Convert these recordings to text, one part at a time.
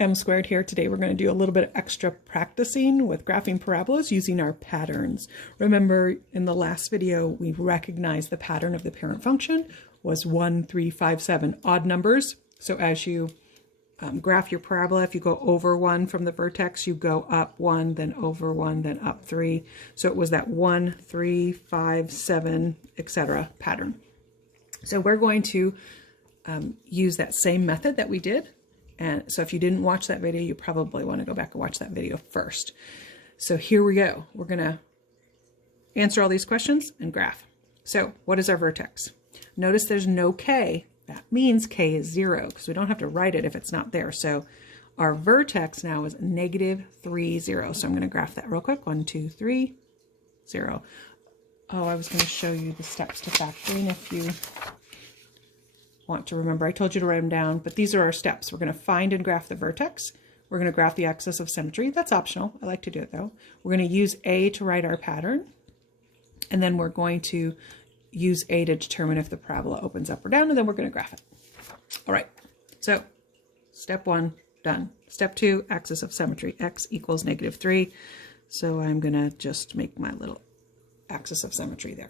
M squared here. Today we're going to do a little bit of extra practicing with graphing parabolas using our patterns. Remember, in the last video, we recognized the pattern of the parent function was 1, 3, 5, 7 odd numbers. So as you graph your parabola, if you go over 1 from the vertex, you go up 1, then over 1, then up 3. So it was that 1, 3, 5, 7, etc. pattern. So we're going to use that same method that we did. And so if you didn't watch that video, you probably want to go back and watch that video first. So here we go. We're going to answer all these questions and graph. So what is our vertex? Notice there's no K. That means K is 0 because we don't have to write it if it's not there. So our vertex now is -3, 0. So I'm going to graph that real quick. 1, 2, 3, 0. Oh, I was going to show you the steps to factoring if you want to remember. I told you to write them down, but these are our steps. We're going to find and graph the vertex. We're going to graph the axis of symmetry. That's optional. I like to do it though. We're going to use A to write our pattern. And then we're going to use A to determine if the parabola opens up or down, and then we're going to graph it. All right. So step 1, done. Step 2, axis of symmetry, x equals -3. So I'm going to just make my little axis of symmetry there.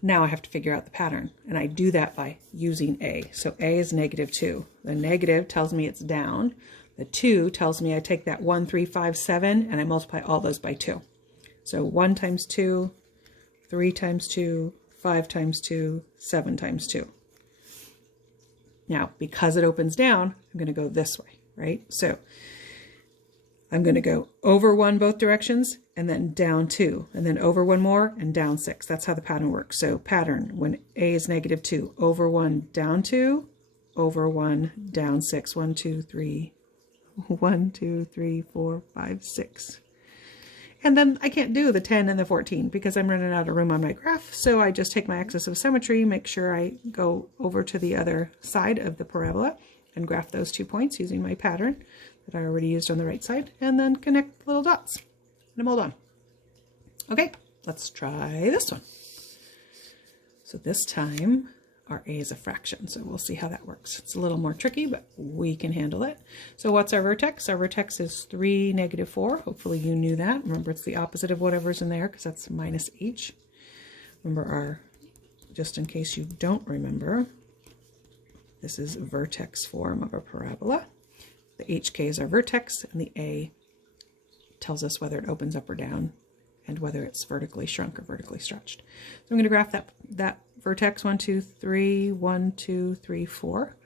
Now I have to figure out the pattern, and I do that by using A. So A is -2. The negative tells me it's down. The 2 tells me I take that 1, 3, 5, 7, and I multiply all those by 2. So 1 times 2, 3 times 2, 5 times 2, 7 times 2. Now, because it opens down, I'm going to go this way, right? So I'm going to go over 1 both directions, and then down 2, and then over 1 more, and down 6. That's how the pattern works. So pattern, when A is -2, over 1, down 2, over 1, down 6. 1, 2, 3, 1, 2, 3, 4, 5, 6. And then I can't do the 10 and the 14 because I'm running out of room on my graph. So I just take my axis of symmetry, make sure I go over to the other side of the parabola and graph those 2 points using my pattern that I already used on the right side, and then connect little dots. And I'm all done. Okay, let's try this one. So this time our A is a fraction, so we'll see how that works. It's a little more tricky, but we can handle it. So what's our vertex? Our vertex is 3, -4. Hopefully you knew that. Remember, it's the opposite of whatever's in there because that's -h. Remember, just in case you don't remember, this is vertex form of a parabola. The HK is our vertex, and the A tells us whether it opens up or down and whether it's vertically shrunk or vertically stretched. So I'm going to graph that vertex 1, 2, 3, 1, 2, 3, 4.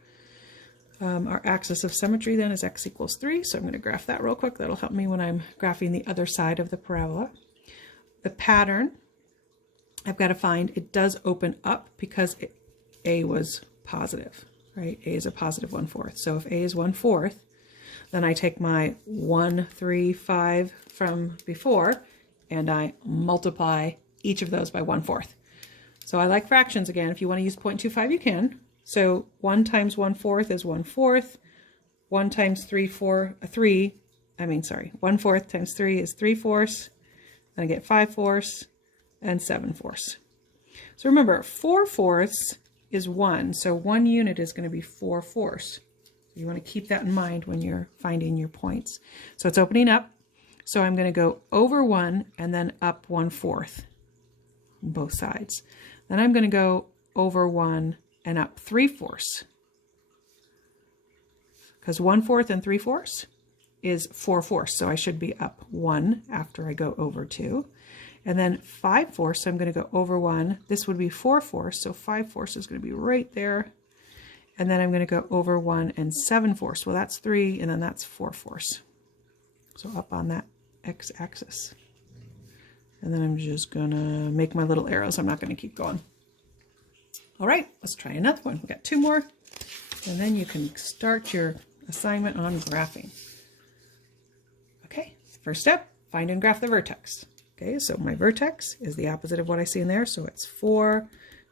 Our axis of symmetry then is x equals 3, so I'm going to graph that real quick. That'll help me when I'm graphing the other side of the parabola. The pattern, I've got to find, it does open up because A was positive, right? A is a positive 1/4. So if A is 1/4, then I take my 1, 3, 5 from before, and I multiply each of those by 1/4. So I like fractions again. If you want to use 0.25, you can. So 1 times 1/4 is 1/4. 1 times 1/4 times 3 is 3/4. Then I get 5/4 and 7/4. So remember, 4/4 is 1. So 1 unit is going to be 4/4. You want to keep that in mind when you're finding your points. So it's opening up. So I'm going to go over 1 and then up 1/4 on both sides. Then I'm going to go over 1 and up 3/4. Because 1/4 and 3/4 is 4/4. So I should be up 1 after I go over 2. And then 5/4, so I'm going to go over 1. This would be 4/4, so 5/4 is going to be right there. And then I'm going to go over 1 and 7/4. Well, that's 3, and then that's 4/4. So up on that x-axis. And then I'm just going to make my little arrows. I'm not going to keep going. All right, let's try another one. We've got 2 more, and then you can start your assignment on graphing. Okay, first step, find and graph the vertex. Okay, so my vertex is the opposite of what I see in there, so it's 4,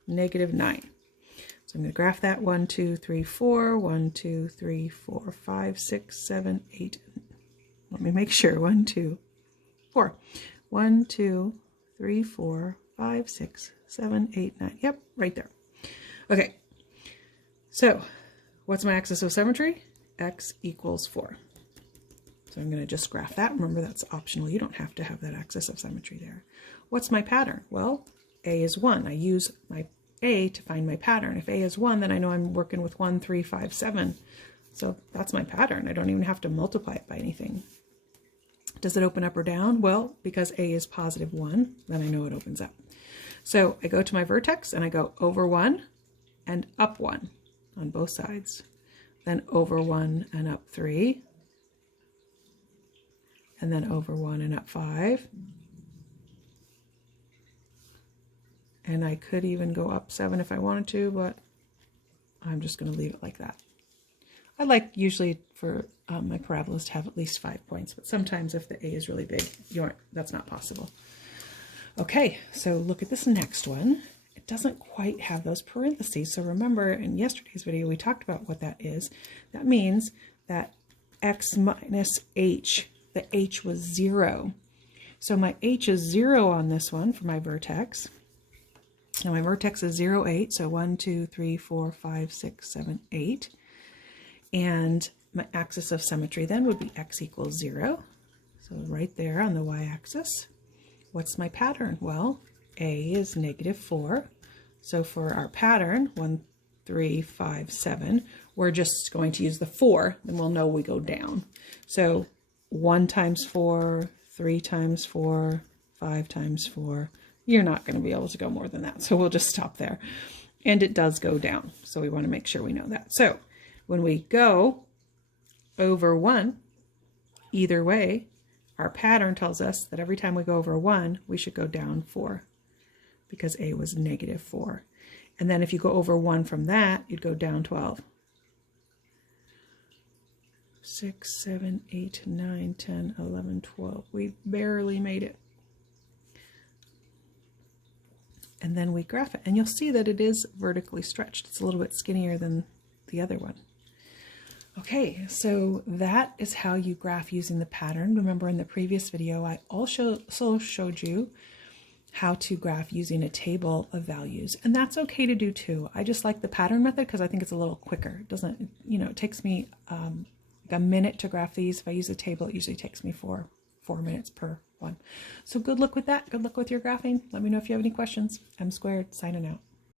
-9. So I'm going to graph that 1, 2, 3, 4, 1, 2, 3, 4, 5, 6, 7, 8. Let me make sure. 1, 2, 4. 1, 2, 3, 4, 5, 6, 7, 8, 9. Yep, right there. Okay, so what's my axis of symmetry? X equals 4. So I'm going to just graph that. Remember, that's optional. You don't have to have that axis of symmetry there. What's my pattern? Well, A is 1. I use my A to find my pattern. If A is 1, then I know I'm working with 1, 3, 5, 7. So that's my pattern. I don't even have to multiply it by anything. Does it open up or down? Well, because A is positive 1, then I know it opens up. So I go to my vertex and I go over 1 and up 1 on both sides. Then over 1 and up 3. And then over 1 and up 5. And I could even go up 7 if I wanted to, but I'm just going to leave it like that. I like usually for my parabolas to have at least 5 points, but sometimes if the A is really big, that's not possible. Okay, so look at this next one. It doesn't quite have those parentheses. So remember in yesterday's video, we talked about what that is. That means that x minus h, the h was 0. So my h is 0 on this one for my vertex. Now my vertex is 0, 8. So 1, 2, 3, 4, 5, 6, 7, 8. And my axis of symmetry then would be x equals 0. So right there on the y-axis. What's my pattern? Well, A is negative 4. So for our pattern, 1, 3, 5, 7, we're just going to use the 4, then we'll know we go down. So 1 times 4, 3 times 4, 5 times 4. You're not going to be able to go more than that. So we'll just stop there. And it does go down. So we want to make sure we know that. So when we go over 1, either way, our pattern tells us that every time we go over 1, we should go down 4 because A was negative 4. And then if you go over 1 from that, you'd go down 12. 6, 7, 8, 9, 10, 11, 12. We barely made it. And then we graph it. And you'll see that it is vertically stretched. It's a little bit skinnier than the other one. Okay, so that is how you graph using the pattern. Remember in the previous video, I also showed you how to graph using a table of values. And that's okay to do too. I just like the pattern method because I think it's a little quicker. It doesn't, it takes me like a minute to graph these. If I use a table, it usually takes me 4 minutes per one. So good luck with that. Good luck with your graphing. Let me know if you have any questions. M squared, signing out.